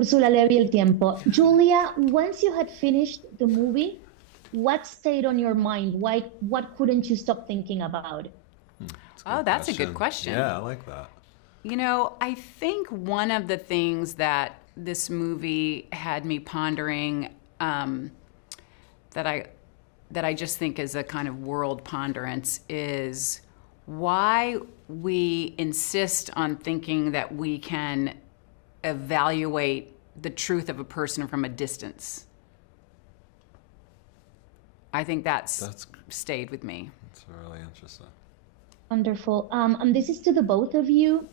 Úrsula, Levy, El Tiempo. Julia, once you had finished the movie, what stayed on your mind? What couldn't you stop thinking about? That's a good question. Yeah, I like that. You know, I think one of the things that this movie had me pondering, that I just think is a kind of world ponderance, is why we insist on thinking that we can evaluate the truth of a person from a distance. I think that's stayed with me. That's really interesting. Wonderful. And this is to the both of you.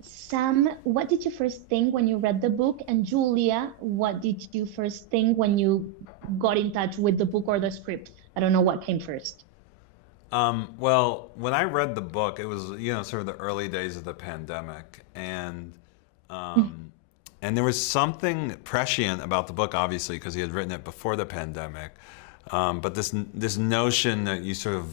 Sam, what did you first think when you read the book? And Julia, what did you first think when you got in touch with the book or the script? I don't know what came first. Well, when I read the book, it was, sort of the early days of the pandemic. And there was something prescient about the book, obviously, because he had written it before the pandemic. But this notion that you sort of,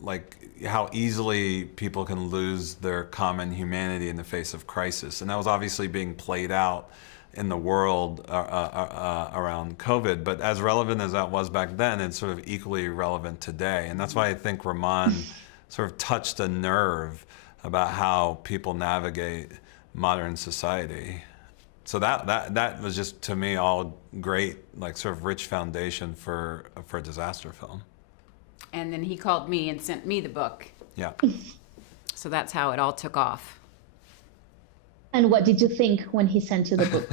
like, how easily people can lose their common humanity in the face of crisis. And that was obviously being played out in the world around COVID. But as relevant as that was back then, it's sort of equally relevant today. And that's why I think Rahman sort of touched a nerve about how people navigate modern society. So that was just, to me, all great, like, sort of rich foundation for a disaster film. And then he called me and sent me the book. Yeah. So that's how it all took off. And what did you think when he sent you the book?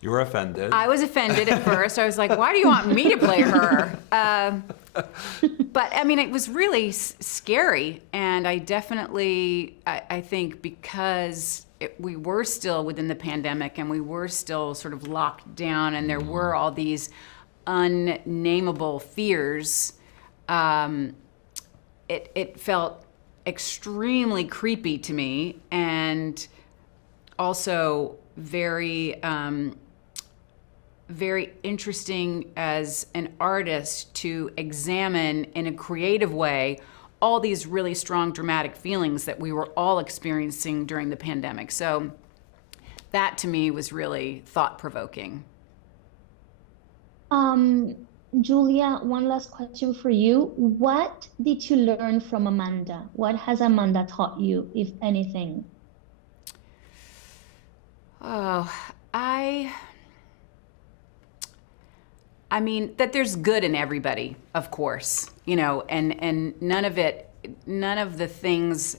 You were offended. I was offended at first. I was like, why do you want me to play her? But I mean, it was really scary. And I definitely, I think because we were still within the pandemic and we were still sort of locked down and there were all these unnameable fears, it felt extremely creepy to me, and also very, very interesting as an artist to examine in a creative way all these really strong dramatic feelings that we were all experiencing during the pandemic. So that to me was really thought-provoking. Julia, one last question for you. What did you learn from Amanda? What has Amanda taught you, if anything? Oh, I mean, that there's good in everybody, of course, and none of the things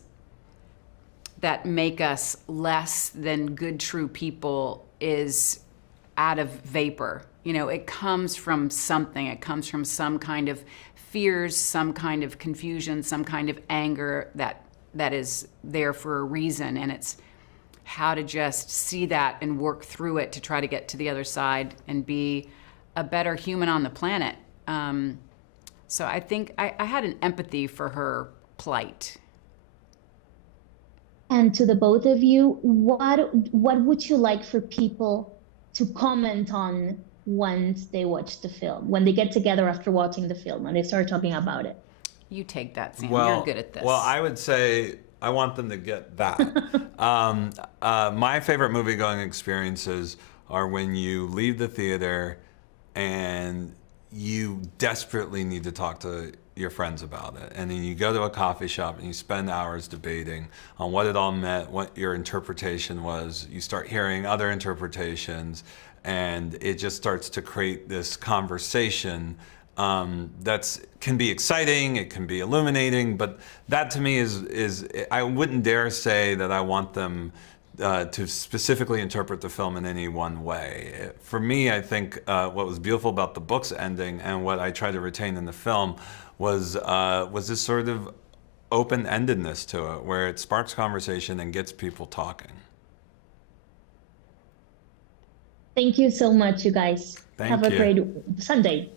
that make us less than good, true people is out of vapor. It comes from something. It comes from some kind of fears, some kind of confusion, some kind of anger that is there for a reason. And it's how to just see that and work through it to try to get to the other side and be a better human on the planet. So I think I had an empathy for her plight. And to the both of you, what would you like for people to comment on once they watch the film, when they get together after watching the film and they start talking about it? You take that, Sam. Well, you're good at this. Well, I would say I want them to get that. My favorite movie-going experiences are when you leave the theater and you desperately need to talk to your friends about it. And then you go to a coffee shop and you spend hours debating on what it all meant, what your interpretation was. You start hearing other interpretations, and it just starts to create this conversation that can be exciting, it can be illuminating, but that to me is I wouldn't dare say that I want them to specifically interpret the film in any one way. For me, I think what was beautiful about the book's ending and what I tried to retain in the film was this sort of open-endedness to it, where it sparks conversation and gets people talking. Thank you so much, you guys. Thank Have a you. great Sunday.